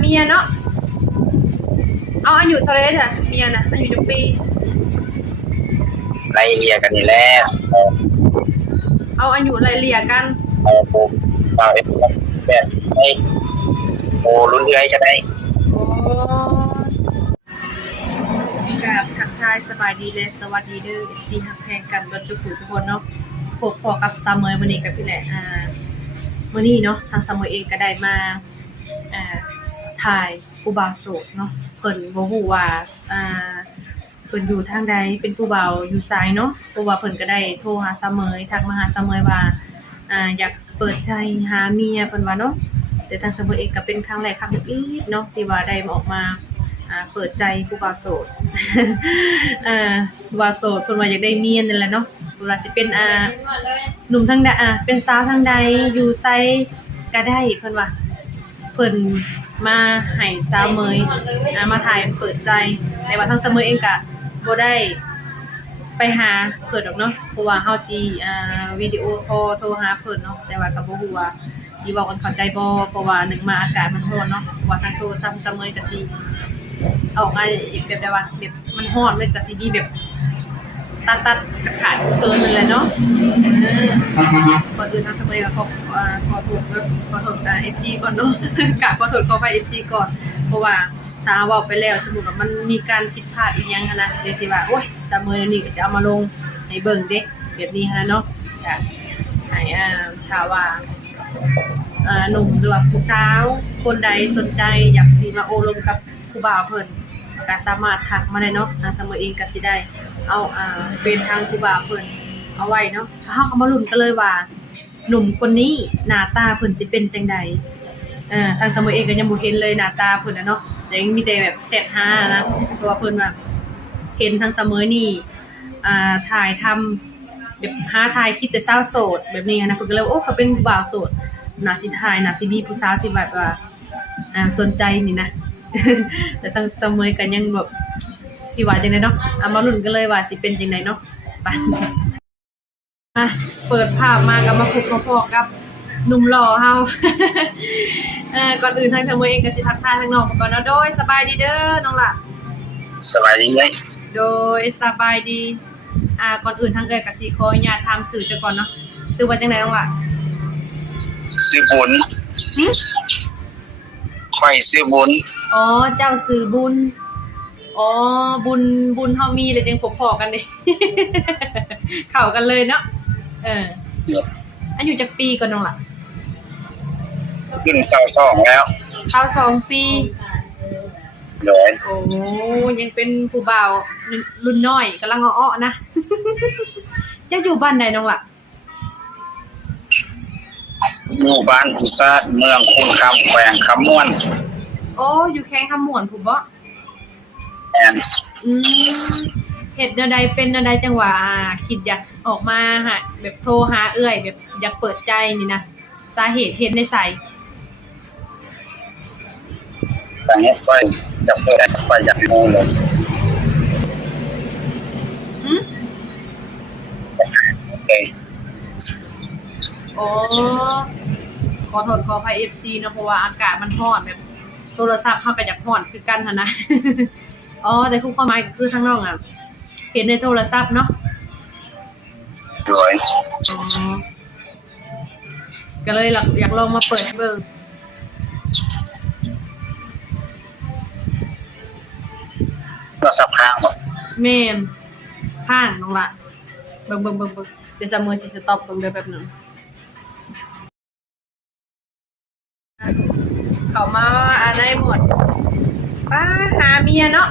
เมียเนาะเอาอายุเท่าไรจ้ะเมียน่ะอายุจักปีไล่เลี่ยกันนี่แหละเอาอายุไล่เลี่ยกันผมเอาเอ็แบบให้โอ้รุ่นเรื่อยก็ได้โอ้กับทักทายสบายดีเลยสวัสดีเด้อที่ฮักแพงกันรถจุกุทุกคนเนาะพบกับตามเมย์วันนี้กับพี่แหละวันนี้เนาะทางสามเมย์เองก็ได้มาถ่ายผู้บ่าวโสดเนาะเพิ่นบ่ฮู้ว่าเพิ่นอยู่ทางใดเป็นผู้บ่าวอยู่ไสเนาะเพราะว่าเพิ่นก็ได้โทรหาสามเมย์ทักมาหาสามเมย์ว่าอยากเปิดใจหาเมียเพิ่นว่าเนาะแต่ทางสามเมย์เองก็เป็นครั้งแรกครั้งอีกเนาะที่ว่าได้ออกมาเปิดใจผู้บ่าวโสดว่าโสดเพิ่นว่าอยากได้เมียนั่นแหละเนาะเวลาสิเป็นหนุ่มทางใดเป็นสาวทางใดอยู่ไสก็ได้เพิ่นว่าเพิ่นมาให้สาวเมยมาถ่ายเปิดใจแต่ว่าทางสาวเมยเองก็บ่ได้ไปหาเพิ่นดอกเนาะเพราะว่าเฮาสิวิดีโอคอลโทรหาเพิ่นเนาะแต่ว่าก็บ่ฮู้ว่าสิเว้ากันเข้าใจบ่เพราะว่าหนึ่งมาอากาศมันร้อนเนาะว่าทางโทรศัพท์สาวเมยก็สิออกมาแบบใดว่าแบบมันร้อนมันก็สิมีแบบตัดขาดเคินนั่นแหละเนาะก่อนอื่นทางสมัยก็ขอโทษFC ก่อนเนาะกราบขอโทษขออภัย FC ก่อนเพราะว่าถ้าเว้าไปแล้วสมมุติว่ามันมีการผิดพลาดอีหยังหั่นน่ะเดี๋ยวสิว่าโอ๊ยตามมื้อนี้ก็สิเอามาลงให้เบิ่งเด้แบบนี้หั่นเนาะก็ให้ถ้าว่าหนุ่มหรือว่าผู้สาวคนใดสนใจอยากสิมาโอ้ลมกับผู้บ่าวเพิ่นก็สามารถทักมาได้เนาะทางสมัยเองก็สิได้เอาเป็นทางผู้บ่าวเพิ่นเอาไว้เนาะเฮาก็มาลุ้นกันเลยว่าหนุ่มคนนี้หน้าตาเพิ่นสิเป็นจังใดทางสมัยเองก็ยังบ่เห็นเลยหน้าตาเพิ่นน่ะเนาะแต่ยังมีแต่แบบแชทหานะเพราะว่าเพิ่นว่าเห็นทางเสมอนี่ถ่ายทำแบบหาถ่ายคลิปแต่สาวโสดแบบนี้นะเพิ่นก็เลยโอ้เขาเป็นผู้บ่าวโสดน่าสิถ่ายน่าสิมีผู้สาวที่แบบว่าสนใจนี่นะ แต่ทางเสมอก็ยังแบบสิว่าจังได๋เนาะมาลุ้นกันเลยว่าสิเป็นจังได๋เนาะไปเปิดภาพมาก็มาพบพอๆกับหนุ่มหล่อเฮา ก่อนอื่นทางเสมอเองก็สิทักทายทางน้องก่อนเนาะโดยสบายดีเด้อน้องล่ะสบายดีไหมโดยสบายดีก่อนอื่นทางเอ้ยก็สิขออนุญาตถามชื่อจังก่อนเนาะชื่อว่าจังได๋น้องล่ะชื่อบุญค่อยชื่อบุญอ๋อเจ้าชื่อบุญอ๋อบุญเฮามีเลยจังพอๆกันเด้ เข้ากันเลยเนาะอายุจักปีก่อนน้องล่ะขึ้น22แล้ว22ปีโดยโอ้ยังเป็นผู้บ่าวรุ่นน้อยกำลังอ้อๆนะ จะอยู่บ้านใดน้องล่ะอยู่บ้านกุซาดเมืองคุณคำแขวงคำม่วนโอ้อยู่แข้งคำม่วนผู้บ่แม่นเฮ็ดแนวใดเป็นแนวใดจังหวะคิดอยากออกมาหาแบบโทรหาเอื้อยแบบอยากเปิดใจนี่นะสาเหตุเฮ็ดในไสสาเหตุค่อยจะเปิดค่อยอยากรู้เลยโอเคโอ้ขอโทษขออภัย FC เนาะเพราะว่าอากาศมันร้อนแบบโทรศัพท์เฮาก็อยากร้อนคือกันหั่นนะ อ๋อแต่ความหมายก็คือทางน้องเห็นในโทรศัพท์เนาะโดยก็เลยอยากลองมาเปิดเบิ่งโทรศัพท์ค้างบ่แม่นข้างน้องละเบิ่งเดี๋ยวซัมเมอร์สิสต็อปเบิ่งเดี๋ยวแป๊บนึงเข้ามาได้หมดป้าหาเมียเนาะ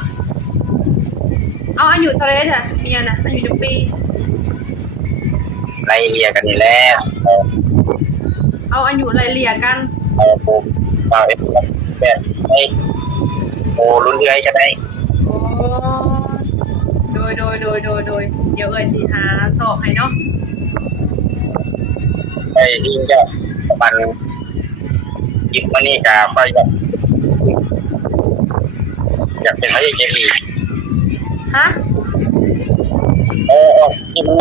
เอาอายุเท่าไรจ้ะเมียน่ะอายุจักปีไล่เลี่ยกันนี่แหละเอาอายุไล่เลี่ยกันผมเอาแบบให้โอ้รุ่นเรื่อยก็ได้โอ้โดยเดี๋ยวเอ้ยสิหาสอบให้เนาะไอ้ที่ก็ประมาณยิบมานี่ก็ค่อยอยากเป็นพระเอกอีกฮะที่มัน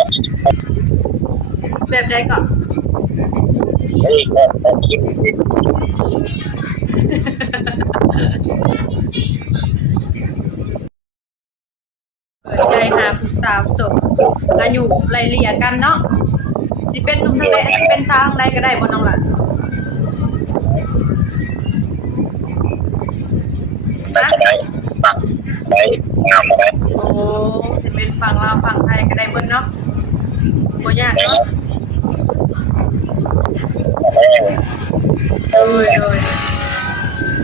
แบบใดก่อนพระเอกก็คิด าวโสดอายุไล่เลี่ยกันเนาะสิเป็นหนุ่มทางใดสิเป็นสาวทางใดก็ได้บ่น้องล่ะ นั่นก็ได้ฟังได้งามก็ได้ โอ้สิเป็นฝั่งลาวฝั่งไทยก็ได้เบิดเนาะบ่ยากเนาะโดย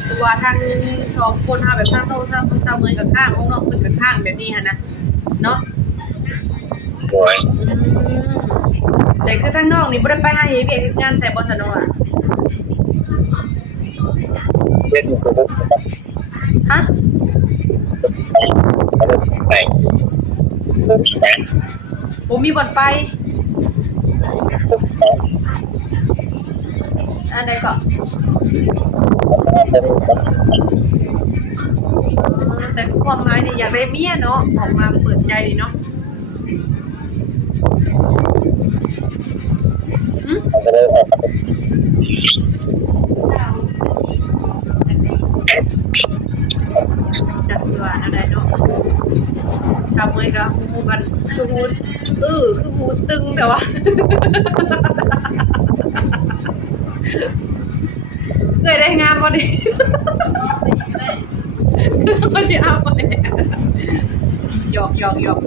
ตัวาทางสองคนเฮาแบบทางโตทางสาวเมืองกับข้างของน้องเพิ่นกับข้างแบบนี้หั่นนะเนาะ โดย แต่คือทางนอกนี่บ่ได้ไปหาเฮ็ดเวียกเฮ็ดงานใส่บ่ซะน้องล่ะ เล่นสนุก ฮะ ไปไป บ่มีบ่อนไปอันใดก็แต่ความหมายนี่อยากได้เมียเนาะออกมาเปิดใจนี่เนาะหึ ก็เลยออก จัดสิว่าอันใดเนาะชาวเมืองก็ฮู้กันคือฮู้คือฮู้ตึงแต่ว่า เคยได้งานบ่ดิก็สิเอาไปหยอก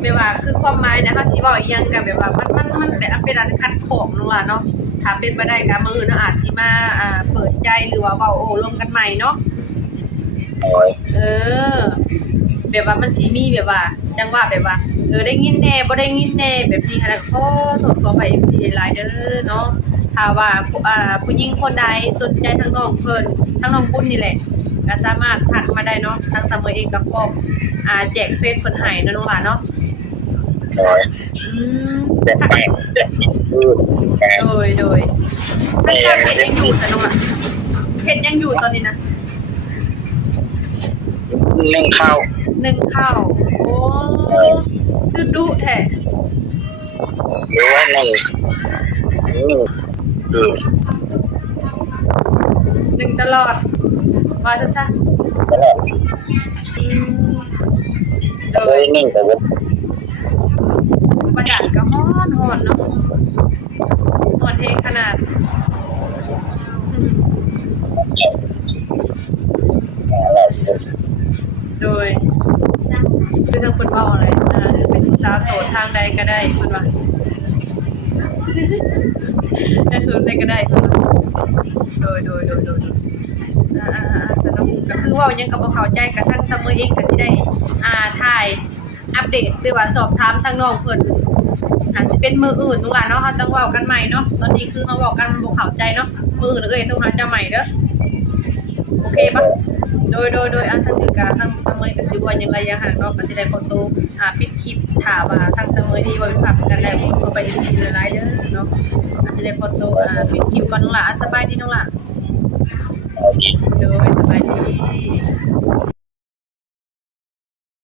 ไม่ว่าคือความหมายนะคะสิเว้าอีหยังก็แบบว่ามันแบบเป็นอันคัดของนั่นล่ะเนาะถ้าเป็นไปได้ก็มื้ออื่นอาจสิมาเปิดใจหรือว่าเว้าโอ้ร่วมกันใหม่เนาะ โอ้ย แบบว่ามันสิมีแบบว่าจังหวะแบบว่าได้ยินแน่บ่ได้ยินแน่แบบนี้ค่ะแล้วก็ขอไป FC หลายๆเด้อเนาะถ้าว่าผู้หญิงคนใดสนใจทางน้องเพิ่นทางน้องปุ้นนี่แหละก็สามารถทักมาได้เนาะทางเสมอเองกับพร้อมแจกเฟซเพิ่นให้เนาะน้องหลานเนาะ โอ้ย เด็กไปเด็กแก โดยถ้าเจ้าเฮ็ดยังอยู่ซะน้องล่ะเฮ็ดยังอยู่ตอนนี้นะ เล่งข้าว นึ่งข้าวโอ้คือดุแท้ หรือว่าหนึ่งคือ นึ่งตลอดว่าซั่นจ้ะ ตลอด โด เลย ยหนึ่งแต่ว่า บรรยากาศก็ฮ้อนเนาะฮ้อนเองขนาดโดยคือทางเพิ่นเว้าอะไรจะเป็นสาวโสดทางใดก็ได้เพิ่นว่าในโสดใดก็ได้เพิ่นว่าโดยสนุกก็คือเว้าหยังก็บ่เข้าใจกับทางซัมเมอร์เองก็สิได้ถ่ายอัปเดตหรือว่าสอบถามทางน้องเพิ่นอาจสิเป็นมื้ออื่นนู่นล่ะเนาะเฮาต้องเว้ากันใหม่เนาะตอนนี้คือเฮาเว้ากันบ่เข้าใจเนาะมื้ออื่นเอ้ยต้องหาเจ้าใหม่เด้อโอเคปะโดยอันทางนี้ก็ทางซัมเมอร์ก็สิว่าหยังระยะห่างเนาะก็สิได้ขอตัวปิดคลิปถ้าว่าทางซัมเมอร์ที่ว่าเป็นภาพกันได้ก็ไปสิหลายๆเด้อเนาะอาจสิได้ขอตัวปิดคลิปก่อนน้องล่ะสบายดีน้องล่ะโดยสบายดี